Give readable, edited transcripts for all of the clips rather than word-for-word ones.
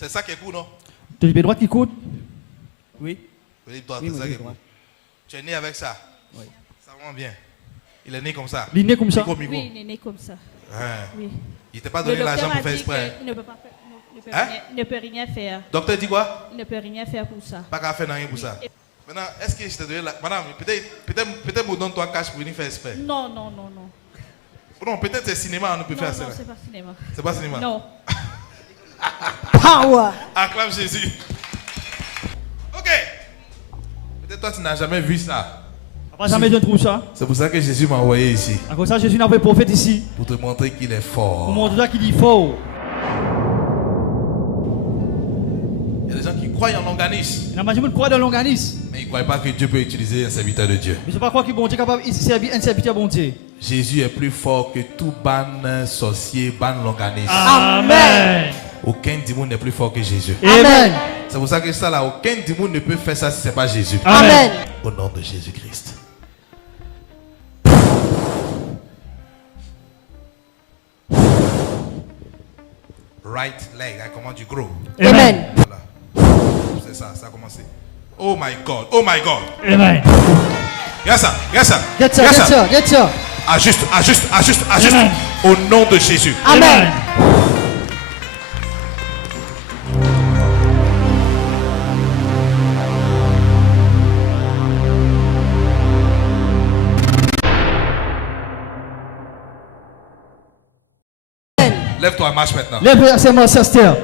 C'est ça qui est court, non? Tu as le pied droit qui coûte? Oui. Philippe droit, c'est ça qui est court. Tu es né avec ça? Oui. Ça va bien. Il est né comme ça? Il est né comme ça? Micro. Oui, il est né comme ça. Oui. Oui. Il t'a pas donné l'argent pour faire exprès? Il ne peut pas faire. Il ne peut rien faire. Docteur dit quoi? Il ne peut rien faire pour ça. Pas qu'à faire rien pour ça. Maintenant, est-ce que je te donne la... Madame, peut-être me donne toi cash pour venir faire exprès. Non. Non, peut-être c'est cinéma, on ne peut faire ça. Non, c'est pas cinéma. C'est pas cinéma? Non. Power. Acclame Jésus. Ok. Peut-être toi tu n'as jamais vu ça. Pas jamais je trouve ça. C'est pour ça que Jésus m'a envoyé ici. À cause de ça, Jésus n'a pas de prophète ici. Pour te montrer qu'il est fort. Pour montrer qu'il dit fort. Il y a des gens qui croient en l'organisme. Il y a des gens qui croient dans l'organisme. Mais ils ne croient pas que Dieu peut utiliser un serviteur de Dieu. Mais je ne sais pas quoi que bon Dieu est capable de servir un serviteur bon Dieu. Jésus est plus fort que tout ban sorcier, ban l'organisme. Amen. Aucun démon n'est plus fort que Jésus. Amen. C'est pour ça que ça là, aucun démon ne peut faire ça si ce n'est pas Jésus. Amen. Au nom de Jésus-Christ. Right leg, comment tu gros. Amen. Voilà. C'est ça, ça a commencé. Oh my God, oh my God. Amen. Regarde ça, regarde ça. Get ça, get ça. Ajuste. Amen. Au nom de Jésus. Amen. Lève-toi, marche maintenant. Lève, c'est moi, c'est Esther.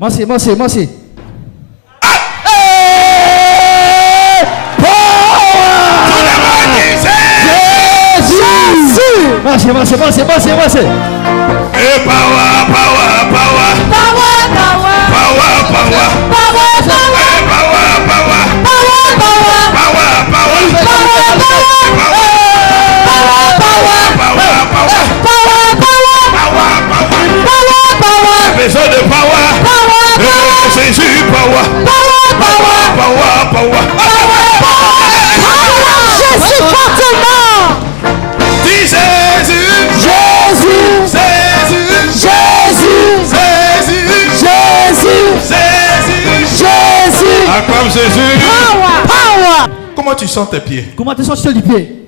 Moi, c'est. Moi, c'est. Et besoin de power. Jésus, power. Power. Jésus fortement. Dis Jésus. Jésus. Acclame Jésus. Power. Comment tu sens tes pieds? Comment tu sens sur les pieds?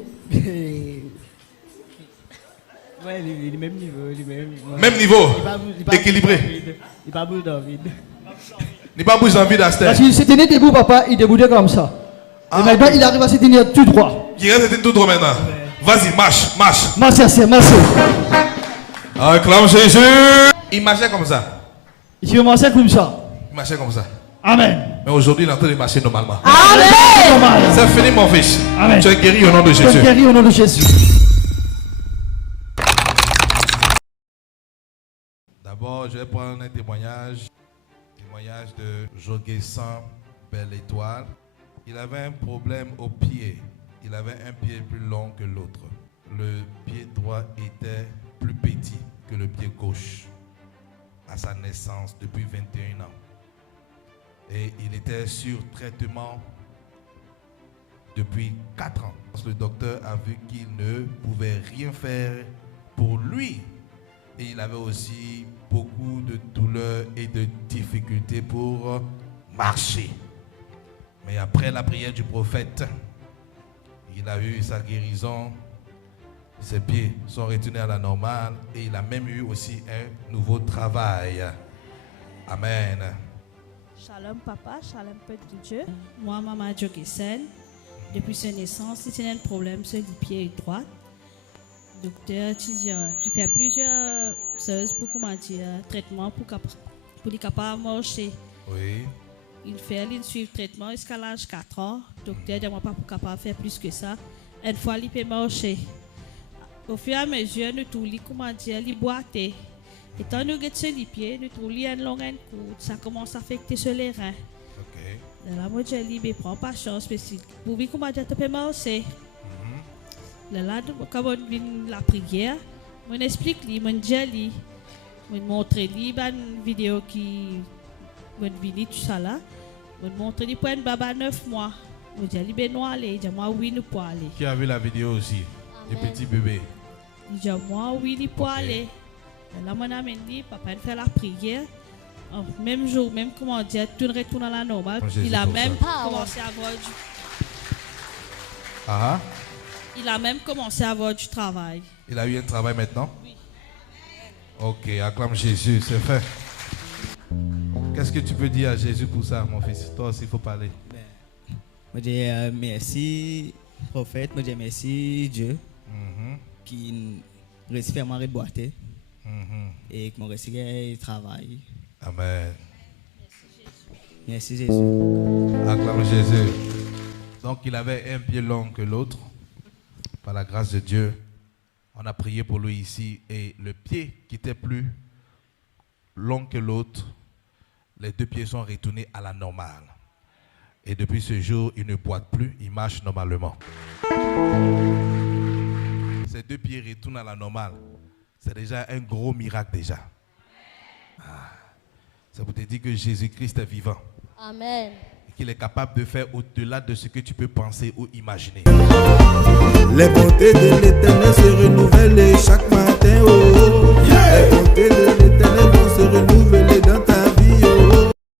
Ouais, il est même niveau. Même niveau. Équilibré. Il pas bouge dans le vide. Il pas bouge dans le vide, Esther. Parce qu'il s'est tenu debout, papa, il déboulait comme ça. Et maintenant, il arrive à se tenir tout droit. Il reste tout droit maintenant. Vas-y, marche. Merci. Acclame Jésus. Il marchait comme ça. Il marchait comme ça. Il marchait comme ça. Amen. Mais aujourd'hui, il est en train de marcher normalement. Amen. C'est fini, mon fils. Amen. Tu es guéri au nom de Tu es Jésus. guéri au nom de Jésus. D'abord, je vais prendre un témoignage de Joguessan Belle Étoile. Il avait un problème au pied. Il avait un pied plus long que l'autre. Le pied droit était plus petit que le pied gauche à sa naissance depuis 21 ans. Et il était sur traitement depuis 4 ans. Le docteur a vu qu'il ne pouvait rien faire pour lui. Et il avait aussi beaucoup de douleurs et de difficultés pour marcher. Mais après la prière du prophète, il a eu sa guérison. Ses pieds sont retournés à la normale et il a même eu aussi un nouveau travail. Amen. Shalom papa, shalom peuple de Dieu. Moi, maman Joguessan, depuis sa naissance, il a un problème sur les pieds droits. Docteur, tu fais plusieurs choses pour traitement pour les capables de marcher. Oui. Il suit le traitement jusqu'à l'âge 4 ans. Docteur, dit pas pour capable faire plus que ça. Une fois, il peut marcher. Au fur et à mesure, nous trouvons les boiter. Et quand nous regardons sur les pieds, nous trouvons une longue courte. Ça commence à affecter sur les reins. Ok. Là, moi, je dis, prends pas chance, parce que pour lui, comment dire, tu peux marcher. Là, quand on vient la prière, on explique lui, on dit lui, on montre lui une vidéo qui on vient tout ça là, on montre lui pour un baba 9 mois. On dit lui Benoît aller, dit moi oui nous pour aller. Qui a vu la vidéo aussi? Le petit bébé. Il dit moi oui il pour aller. Là mon amène lui, papa fait la prière. même jour, même comment dire, tout retourne à la normale. Oh, Jésus Il a pour même ça. commencé à avoir du, Ah, il a même commencé à avoir du travail. il a eu un travail maintenant? Oui. Ok, acclame Jésus, c'est fait. Qu'est-ce que tu peux dire à Jésus pour ça, mon fils? Toi aussi, il faut parler. Moi, je dis merci, prophète. Moi, je dis merci, Dieu, Mhm, qui réussit à faire marrer de boiter mhm. et qui m'a réussi à travailler. Amen. Merci, Jésus. Acclame Jésus. Donc, il avait un pied long que l'autre. Par la grâce de Dieu, on a prié pour lui ici. Et le pied qui était plus long que l'autre, les deux pieds sont retournés à la normale. Et depuis ce jour, il ne boite plus, il marche normalement. Ces deux pieds retournent à la normale. C'est déjà un gros miracle déjà. Ça vous te dit que Jésus-Christ est vivant. Amen. Et qu'il est capable de faire au-delà de ce que tu peux penser ou imaginer. Les bontés de l'Éternel se renouvellent chaque matin.